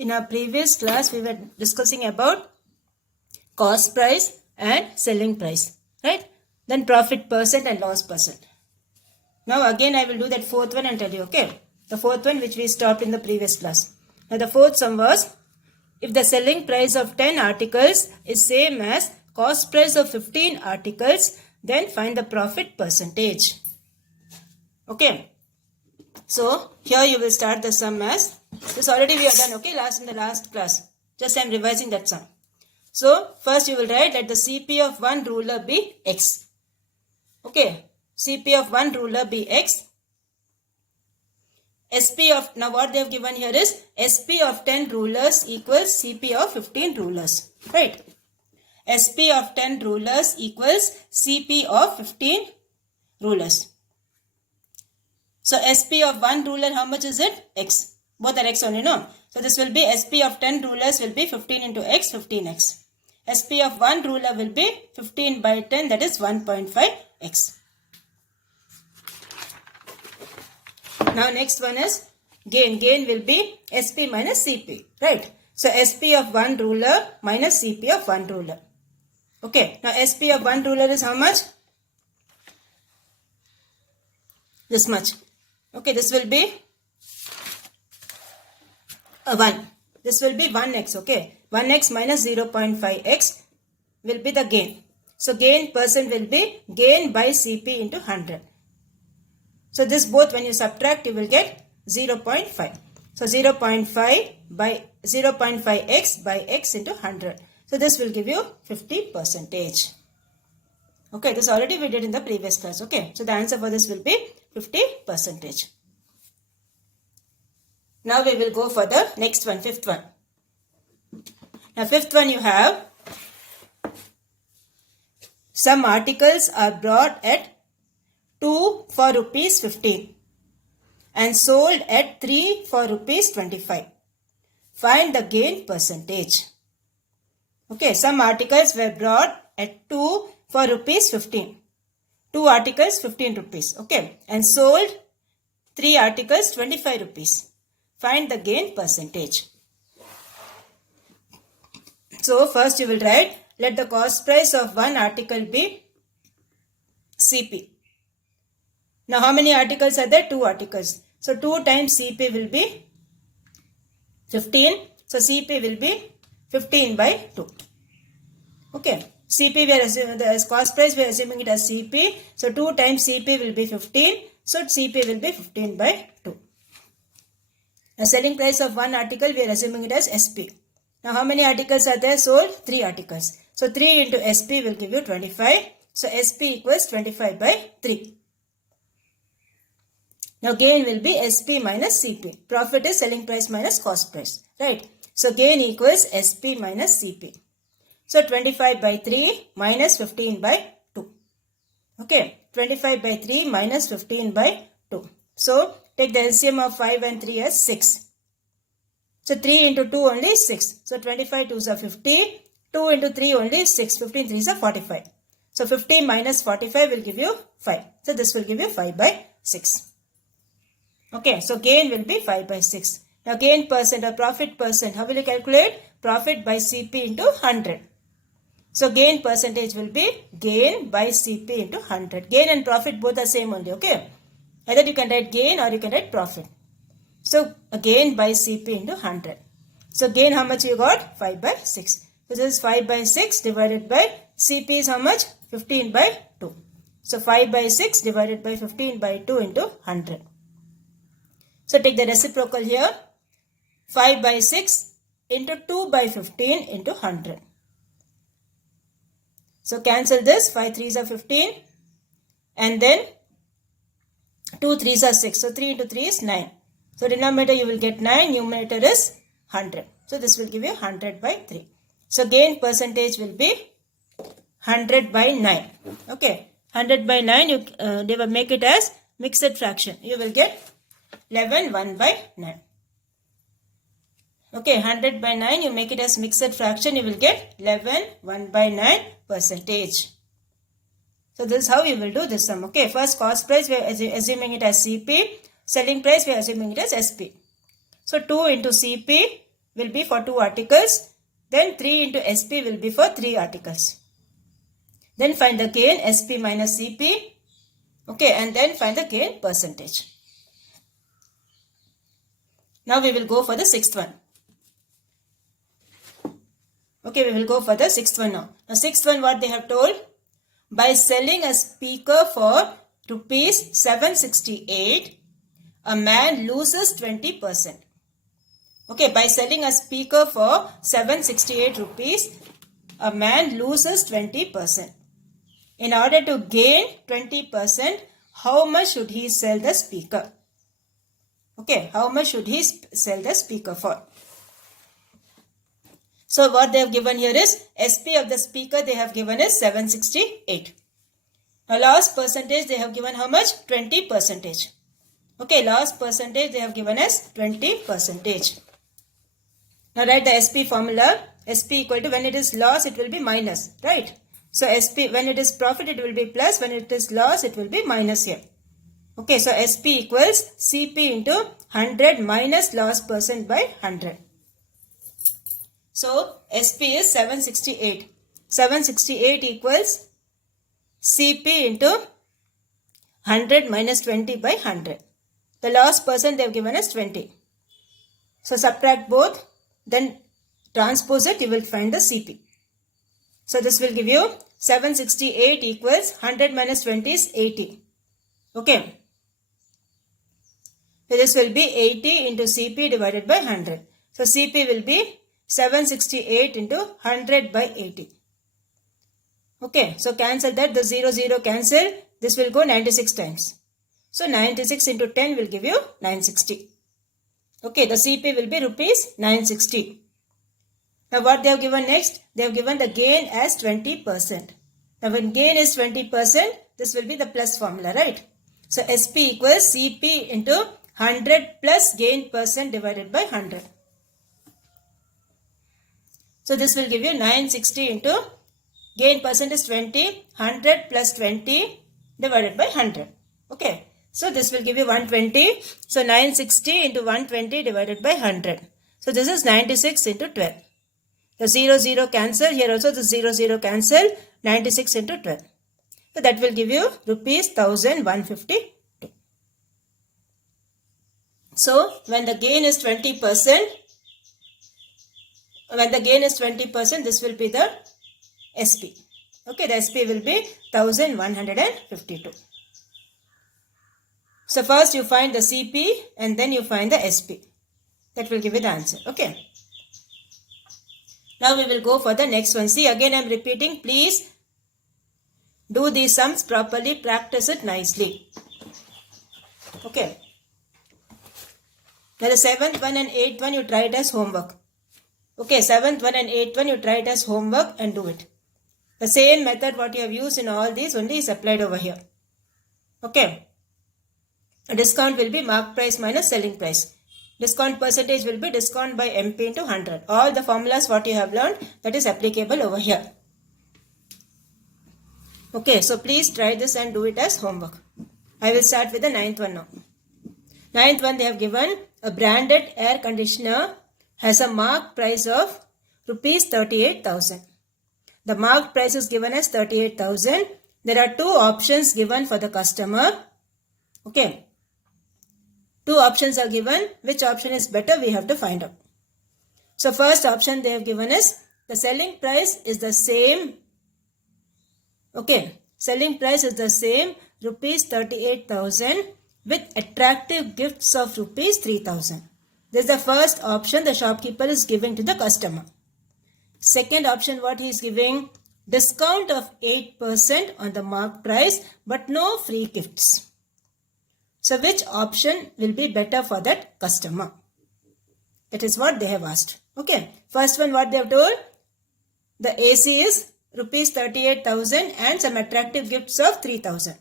In our previous class, we were discussing about cost price and selling price, right? Then profit percent and loss percent. Now again I will do that fourth one and tell you, okay? The fourth one which we stopped in the previous class. Now the fourth sum was, if the selling price of 10 articles is same as cost price of 15 articles, then find the profit percentage. Okay? So here you will start the sum as, this already we have done, okay, in the last class. Just I am revising that sum. So first you will write, let the CP of one ruler be X. Okay, CP of one ruler be X. SP of, now what they have given here is SP of 10 rulers equals CP of 15 rulers, right? SP of 10 rulers equals CP of 15 rulers. So SP of one ruler, how much is it? X. Both are X only, no? So this will be SP of 10 rulers will be 15 into X, 15X. SP of one ruler will be 15 by 10, that is 1.5X. Now next one is gain. Gain will be SP minus CP, right? So SP of one ruler minus CP of one ruler. Okay, now SP of one ruler is how much? This much. Okay, this will be 1. This will be 1x, okay. 1x minus 0.5x will be the gain. So gain percent will be gain by CP into 100. So this both when you subtract you will get 0.5. So 0.5 by 0.5x by x into 100. So this will give you 50%. Okay, this already we did in the previous class. Okay, so the answer for this will be 50%. Now we will go for the next one, fifth one. Now fifth one you have, some articles are brought at 2 for rupees 15 and sold at 3 for rupees 25. Find the gain percentage. Okay, some articles were brought at 2 for rupees 15. 2 articles 15 rupees. Okay, and sold 3 articles 25 rupees. Find the gain percentage. So first you will write, let the cost price of one article be CP. Now how many articles are there? 2 articles. So 2 times CP will be 15. So CP will be 15 by 2. Okay. CP we are assuming as cost price, we are assuming it as CP. So 2 times CP will be 15. So CP will be 15 by 2. The selling price of one article we are assuming it as SP. Now how many articles are there? Sold 3 articles. So 3 into SP will give you 25. So SP equals 25 by 3. Now gain will be SP minus CP. Profit is selling price minus cost price. Right. So gain equals SP minus CP. So 25 by 3 minus 15 by 2. Okay. 25 by 3 minus 15 by 2. So take the LCM of 5 and 3 as 6. So 3 into 2 only 6. So 25 2s are 50. 2 into 3 only 6. 15 3s are 45. So 50 minus 45 will give you 5. So this will give you 5 by 6. Okay, so gain will be 5 by 6. Now gain percent or profit percent, how will you calculate? Profit by CP into 100. So gain percentage will be gain by CP into 100. Gain and profit both are same only, okay? Either you can write gain or you can write profit. So gain by CP into 100. So gain how much you got? 5 by 6. So this is 5 by 6 divided by CP is how much? 15 by 2. So 5 by 6 divided by 15 by 2 into 100. So take the reciprocal here. 5 by 6 into 2 by 15 into 100. So cancel this. 5 3s are 15. And then 2 3s are 6. So 3 into 3 is 9. So denominator you will get 9. Numerator is 100. So this will give you 100 by 3. So gain percentage will be 100 by 9. Okay. 100 by 9 they will make it as mixed fraction. You will get 11 1 by 9. Okay, 100 by 9 you make it as mixed fraction, you will get 11 1 by 9 percentage. So this is how you will do this sum. Okay, first cost price we are assuming it as CP, selling price we are assuming it as SP. So 2 into CP will be for 2 articles. Then 3 into SP will be for 3 articles. Then find the gain SP minus CP. Okay, and then find the gain percentage. Now we will go for the sixth one. Okay, we will go for the sixth one now. Now sixth one, what they have told? By selling a speaker for rupees 768, a man loses 20%. Okay, by selling a speaker for 768 rupees, a man loses 20%. In order to gain 20%, how much should he sell the speaker? Okay, how much should he sell the speaker for? So what they have given here is SP of the speaker they have given is 768. Now loss percentage they have given how much? 20%. Okay, loss percentage they have given as 20%. Now write the SP formula. SP equal to, when it is loss it will be minus, right? So SP, when it is profit it will be plus, when it is loss it will be minus here. Okay, so SP equals CP into 100 minus loss percent by 100. So SP is 768. 768 equals CP into 100 minus 20 by 100. The loss percent they have given us 20. So subtract both, then transpose it, you will find the CP. So this will give you 768 equals 100 minus 20 is 80. Okay. So this will be 80 into CP divided by 100. So CP will be 768 into 100 by 80. Okay, so cancel that, the 0 cancel, this will go 96 times. So 96 into 10 will give you 960. Okay, the CP will be rupees 960. Now what they have given next? They have given the gain as 20%. Now when gain is 20%, this will be the plus formula, right? So SP equals CP into 100 plus gain percent divided by 100. So this will give you 960 into gain percent is 20, 100 plus 20 divided by 100. Okay. So this will give you 120. So 960 into 120 divided by 100. So this is 96 into 12. The 0 cancel. Here also the 0 cancel. 96 into 12. So that will give you rupees 1152. So when the gain is 20%, this will be the SP. Okay, the SP will be 1152. So first you find the CP and then you find the SP. That will give you the answer. Okay. Now we will go for the next one. See, again I am repeating. Please do these sums properly. Practice it nicely. Okay. Now the 7th one and 8th one you try it as homework. Okay, 7th one and 8th one you try it as homework and do it. The same method what you have used in all these only is applied over here. Okay. A discount will be mark price minus selling price. Discount percentage will be discount by MP into 100. All the formulas what you have learned, that is applicable over here. Okay, so please try this and do it as homework. I will start with the 9th one now. 9th one they have given a branded air conditioner has a mark price of rupees 38,000. The marked price is given as 38,000. There are two options given for the customer. Okay. Two options are given. Which option is better? We have to find out. So first option they have given is the selling price is the same. Okay. Selling price is the same, rupees 38,000 with attractive gifts of rupees 3,000. This is the first option the shopkeeper is giving to the customer. Second option what he is giving? Discount of 8% on the marked price but no free gifts. So which option will be better for that customer? That is what they have asked. Okay. First one what they have told? The AC is rupees 38,000 and some attractive gifts of 3,000.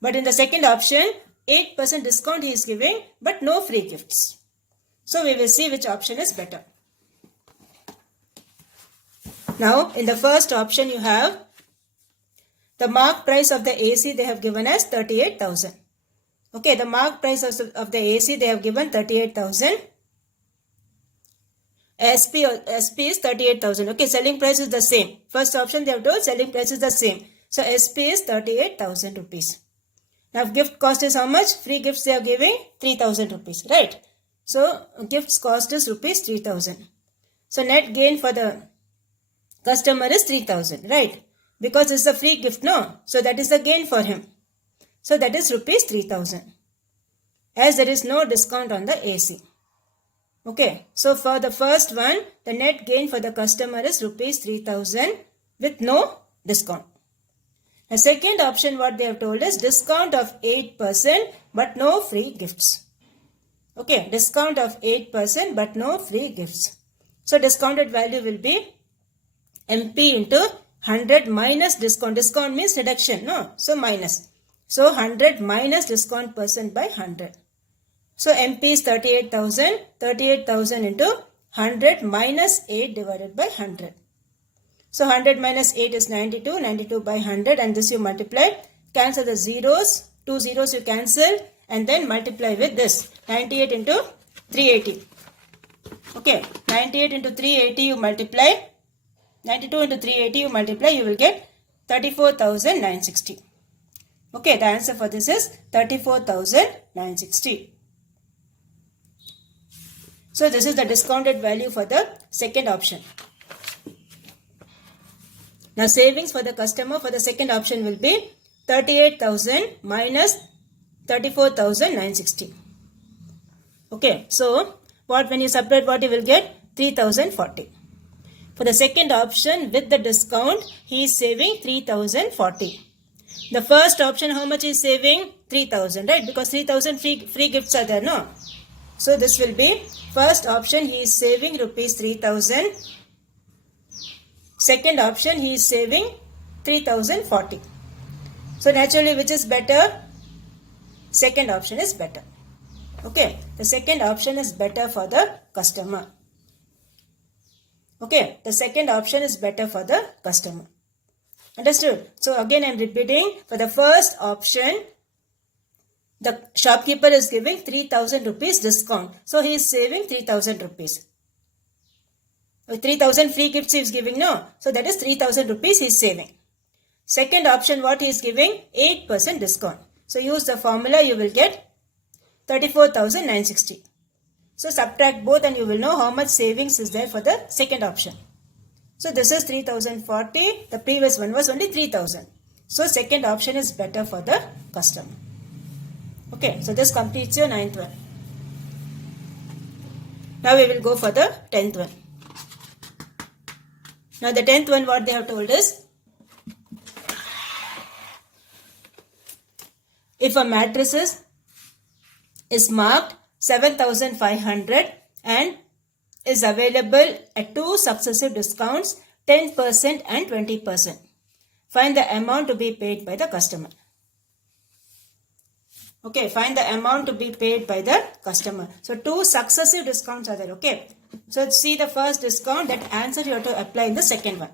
But in the second option, 8% discount he is giving but no free gifts. So we will see which option is better. Now in the first option you have the mark price of the AC they have given as 38,000. Okay, the mark price of the AC they have given 38,000. SP is 38,000. Okay, selling price is the same. First option they have told selling price is the same. So SP is 38,000 rupees. Now gift cost is how much? Free gifts they are giving 3,000 rupees, right? So gifts cost is rupees 3,000. So net gain for the customer is 3,000, right? Because it's a free gift, no? So that is the gain for him. So that is rupees 3,000. As there is no discount on the AC. Okay, so for the first one, the net gain for the customer is rupees 3,000 with no discount. The second option what they have told is discount of 8% but no free gifts. Okay, discount of 8% but no free gifts. So discounted value will be MP into 100 minus discount. Discount means reduction, no? So minus. So 100 minus discount percent by 100. So MP is 38,000. 38,000 into 100 minus 8 divided by 100. So 100 minus 8 is 92. 92 by 100 and this you multiply. Cancel the zeros. 2 zeros you cancel and then multiply with this. 98 into 380. Okay. 98 into 380 you multiply. 92 into 380 you multiply. You will get 34,960. Okay. The answer for this is 34,960. So this is the discounted value for the second option. Now savings for the customer for the second option will be 38,000 minus 34,960. Okay, so when you separate what you will get? 3,040. For the second option with the discount he is saving 3,040. The first option how much is saving? 3,000, right? Because 3,000 free gifts are there, no? So this will be first option he is saving rupees 3,000. Second option he is saving 3,040. So naturally which is better? Second option is better. Okay, the second option is better for the customer. Okay, the second option is better for the customer. Understood? So again I am repeating, for the first option the shopkeeper is giving 3,000 rupees discount. So he is saving 3,000 rupees. 3,000 free gifts he is giving, no? So that is 3,000 rupees he is saving. Second option what he is giving? 8% discount. So use the formula, you will get 34,960. So subtract both and you will know how much savings is there for the second option. So this is 3,040. The previous one was only 3,000. So second option is better for the customer. Okay, so this completes your 9th one. Now we will go for the 10th one. Now the 10th one what they have told is, if a mattress is marked 7,500 and is available at two successive discounts, 10% and 20%. Find the amount to be paid by the customer. Okay, find the amount to be paid by the customer. So two successive discounts are there. Okay, so see the first discount, that answer you have to apply in the second one.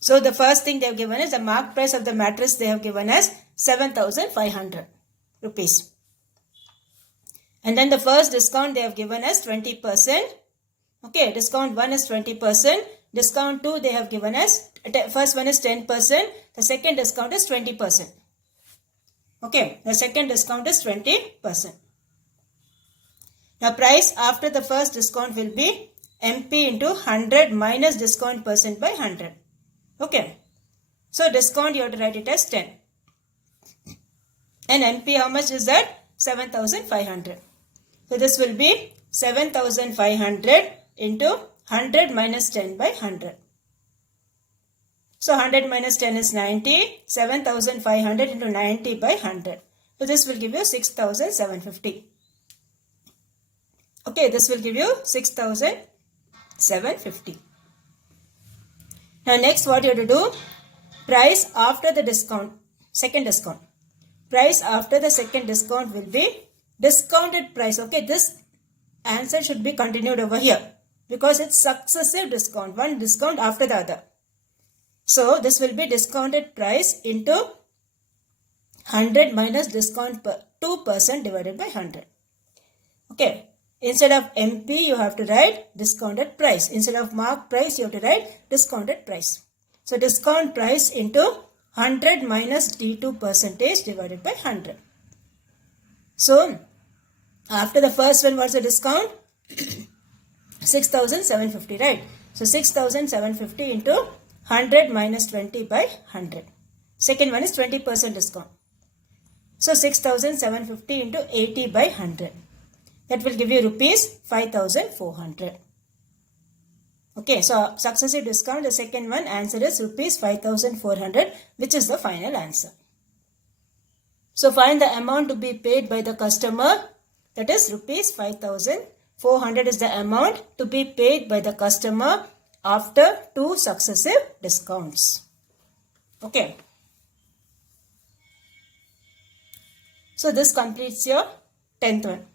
So the first thing they have given is the mark price of the mattress they have given as 7,500 rupees. And then the first discount they have given as 20%. Okay, discount 1 is 20%. Discount 2 they have given as, first one is 10%. The second discount is 20%. Okay, the second discount is 20%. Now price after the first discount will be MP into 100 minus discount percent by 100. Okay, so discount you have to write it as 10. And MP how much is that? 7,500. So this will be 7,500 into 100 minus 10 by 100. So 100 minus 10 is 90. 7,500 into 90 by 100. So this will give you 6,750. Okay, this will give you 6,750. Now next what you have to do? Price after the discount. Second discount. Price after the second discount will be discounted price. Okay, this answer should be continued over here because it's successive discount. One discount after the other. So this will be discounted price into 100 minus discount per 2% divided by 100. Okay. Instead of MP, you have to write discounted price. Instead of mark price, you have to write discounted price. So discount price into 100 minus D2 percentage divided by 100. So after the first one, what's the discount? 6,750, right? So 6,750 into 100 minus 20 by 100. Second one is 20% discount. So 6,750 into 80 by 100. That will give you rupees 5,400. Okay, so successive discount, the second one answer is rupees 5,400, which is the final answer. So find the amount to be paid by the customer, that is rupees 5,400 is the amount to be paid by the customer after 2 successive discounts. Okay. So this completes your 10th one.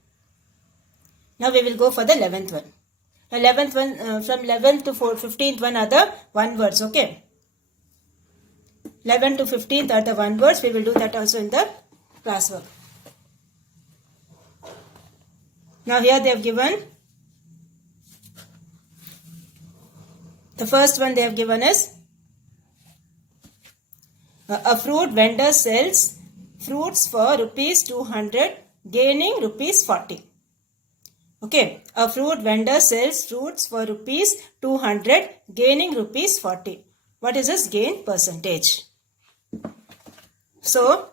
Now we will go for the 11th one. 11th one, from 11th to 15th one are the one words, okay. 11 to 15th are the one words. We will do that also in the classwork. Now here they have given, the first one they have given is a fruit vendor sells fruits for rupees 200, gaining rupees 40. Okay, a fruit vendor sells fruits for rupees 200, gaining rupees 40. What is this gain percentage? So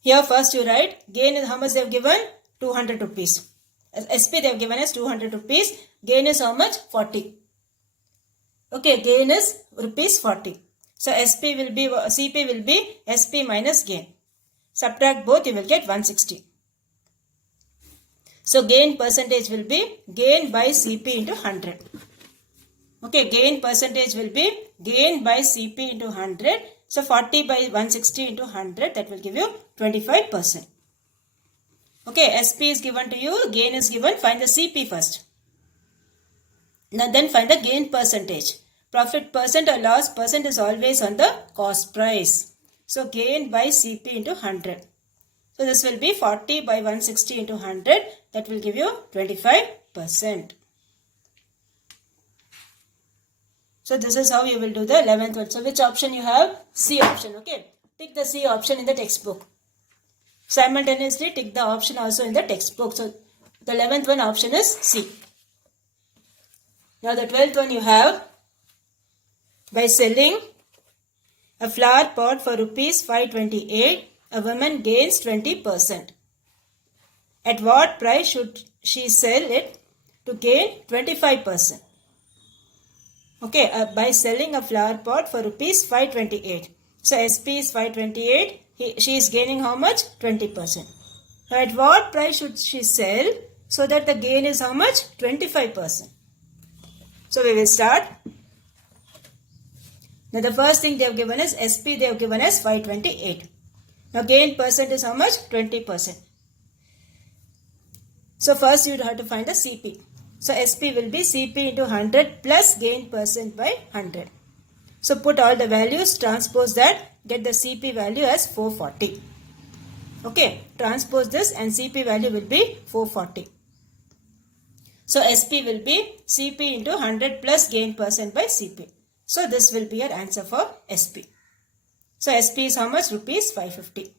here first you write gain is how much they have given? 200 rupees. As SP they have given us 200 rupees. Gain is how much? 40. Okay, gain is rupees 40. So SP will be, CP will be SP minus gain. Subtract both, you will get 160. So gain percentage will be gain by CP into 100. Okay, gain percentage will be gain by CP into 100. So 40 by 160 into 100, that will give you 25%. Okay, SP is given to you, gain is given, find the CP first. Now then find the gain percentage. Profit percent or loss percent is always on the cost price. So gain by CP into 100. So this will be 40 by 160 into 100. That will give you 25%. So this is how you will do the 11th one. So which option you have? C option. Okay. Tick the C option in the textbook. Simultaneously tick the option also in the textbook. So the 11th one option is C. Now the 12th one you have, by selling a flower pot for rupees 528, a woman gains 20%. At what price should she sell it to gain 25%? Okay, by selling a flower pot for rupees 528. So SP is 528. She is gaining how much? 20%. At what price should she sell so that the gain is how much? 25%. So we will start. Now the first thing they have given is SP, they have given as 528. Now gain percent is how much? 20%. So first you have to find the CP. So SP will be CP into 100 plus gain percent by 100. So put all the values, transpose that, get the CP value as 440. Okay, transpose this and CP value will be 440. So SP will be CP into 100 plus gain percent by CP. So this will be your answer for SP. So SP is how much? Rupees 550.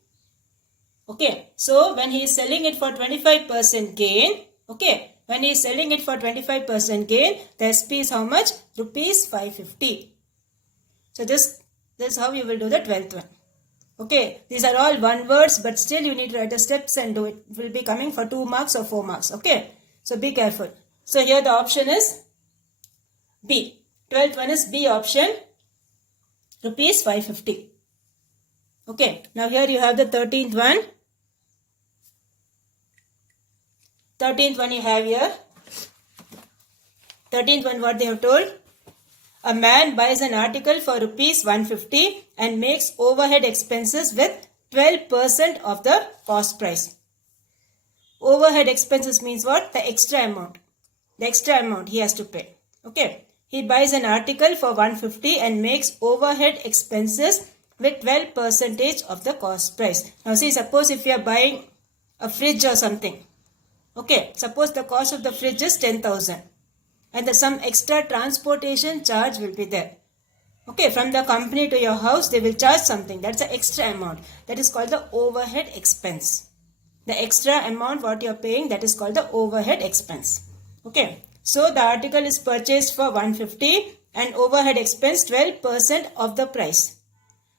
Okay, so when he is selling it for 25% gain, okay, when he is selling it for 25% gain, the SP is how much? Rupees 550. So this is how you will do the 12th one. Okay, these are all one words, but still you need to write the steps and do it. It will be coming for 2 marks or 4 marks. Okay, so be careful. So here the option is B. 12th one is B option, rupees 550. Okay, now here you have the 13th one. 13th one you have here. 13th one, what they have told? A man buys an article for rupees 150 and makes overhead expenses with 12% of the cost price. Overhead expenses means what? The extra amount. The extra amount he has to pay. Okay. He buys an article for 150 and makes overhead expenses with 12% of the cost price. Now see, suppose if you are buying a fridge or something. Okay, suppose the cost of the fridge is 10,000 and some extra transportation charge will be there. Okay, from the company to your house, they will charge something. That's an extra amount. That is called the overhead expense. The extra amount what you are paying, that is called the overhead expense. Okay, so the article is purchased for 150 and overhead expense 12% of the price.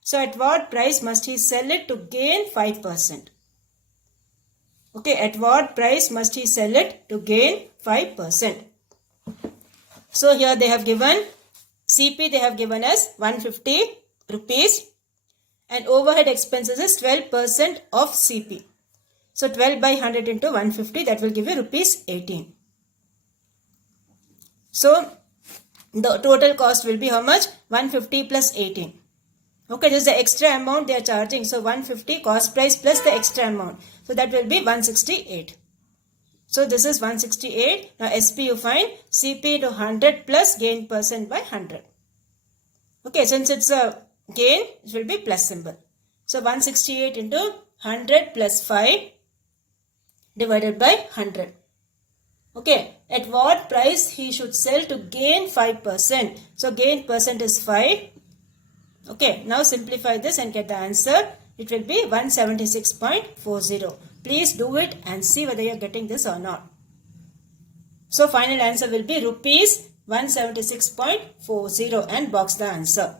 So at what price must he sell it to gain 5%? Okay, at what price must he sell it to gain 5%? So here they have given CP, they have given us 150 rupees and overhead expenses is 12% of CP. So 12 by 100 into 150, that will give you rupees 18. So the total cost will be how much? 150 plus 18. Okay, this is the extra amount they are charging. So 150 cost price plus the extra amount. So that will be 168. So this is 168. Now SP you find CP into 100 plus gain percent by 100. Okay, since it's a gain, it will be plus symbol. So 168 into 100 plus 5 divided by 100. Okay, at what price he should sell to gain 5%? So gain percent is 5. Okay, now simplify this and get the answer. It will be 176.40. Please do it and see whether you are getting this or not. So final answer will be rupees 176.40 and box the answer.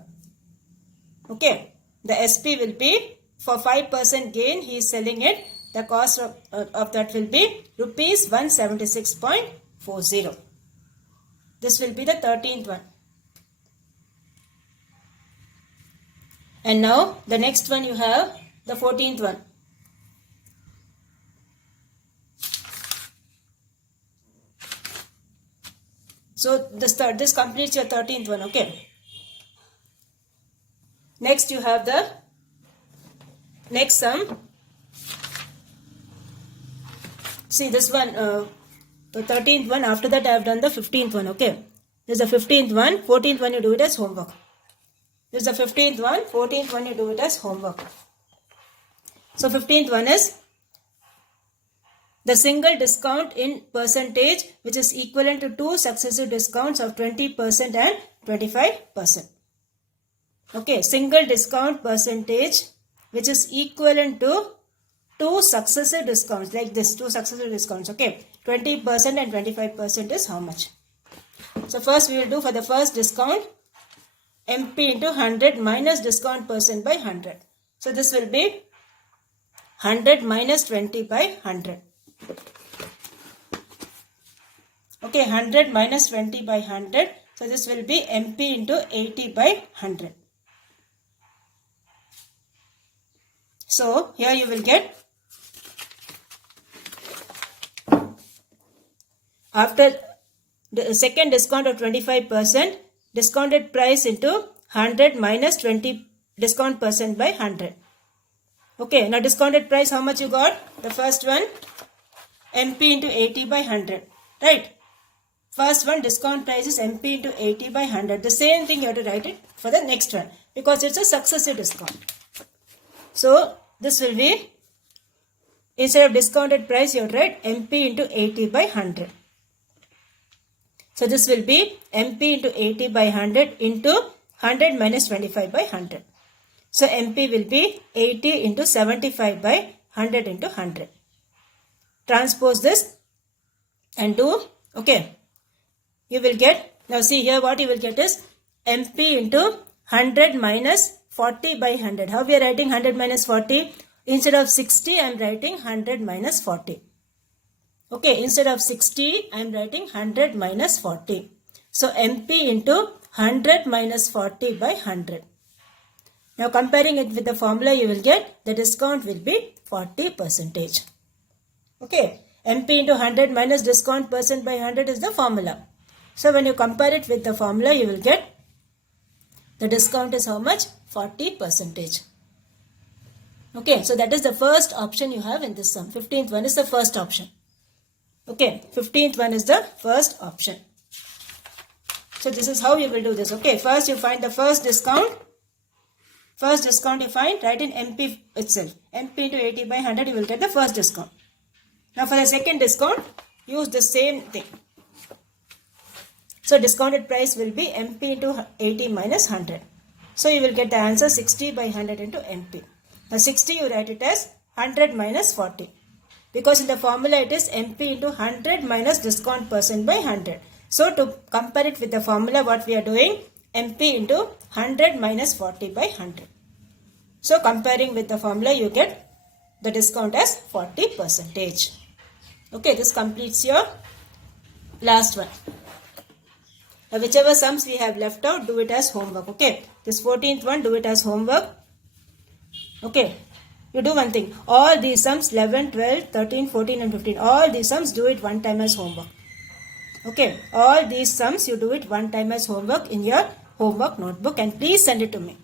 Okay, the SP will be for 5% gain he is selling it. The cost of that will be rupees 176.40. This will be the 13th one. And now the next one you have the 14th one. So this completes your 13th one. Okay. Next you have the next sum. See this one, the 13th one. After that I have done the 15th one. Okay. This is the 15th one. 14th one you do it as homework. This is the 15th one. 14th one you do it as homework. So 15th one is the single discount in percentage which is equivalent to two successive discounts of 20% and 25%. Okay, single discount percentage which is equivalent to two successive discounts like this, two successive discounts. Okay, 20% and 25% is how much? So first we will do for the first discount MP into 100 minus discount percent by 100. So this will be 100 minus 20 by 100. Okay, 100 minus 20 by 100. So this will be MP into 80 by 100. So here you will get, after the second discount of 25%, discounted price into 100 minus 20 discount percent by 100. Okay, now discounted price how much you got? The first one MP into 80 by 100. Right? First one discount price is MP into 80 by 100. The same thing you have to write it for the next one because it's a successive discount. So this will be, instead of discounted price you have to write MP into 80 by 100. So this will be MP into 80 by 100 into 100 minus 25 by 100. So MP will be 80 into 75 by 100 into 100. Transpose this and do, okay. You will get, now see here what you will get is MP into 100 minus 40 by 100. How we are writing 100 minus 40? Instead of 60, I am writing 100 minus 40. Okay, instead of 60, I am writing 100 minus 40. So MP into 100 minus 40 by 100. Now comparing it with the formula, you will get the discount will be 40%. Okay, MP into 100 minus discount percent by 100 is the formula. So when you compare it with the formula, you will get the discount is how much? 40%. Okay, so that is the first option you have in this sum. 15th one is the first option. Okay, 15th one is the first option. So this is how you will do this. Okay, first you find the first discount. First discount you find, write in MP itself. MP into 80 by 100, you will get the first discount. Now for the second discount, use the same thing. So discounted price will be MP into 80 minus 100. So you will get the answer 60 by 100 into MP. Now 60 you write it as 100 minus 40. Because in the formula it is MP into 100 minus discount percent by 100. So to compare it with the formula, what we are doing, MP into 100 minus 40 by 100. So comparing with the formula, you get the discount as 40%. Okay, this completes your last one. Now whichever sums we have left out, do it as homework. Okay, this 14th one, do it as homework. Okay, you do one thing. All these sums 11, 12, 13, 14 and 15. All these sums do it one time as homework. Okay, all these sums you do it one time as homework in your homework notebook, and please send it to me.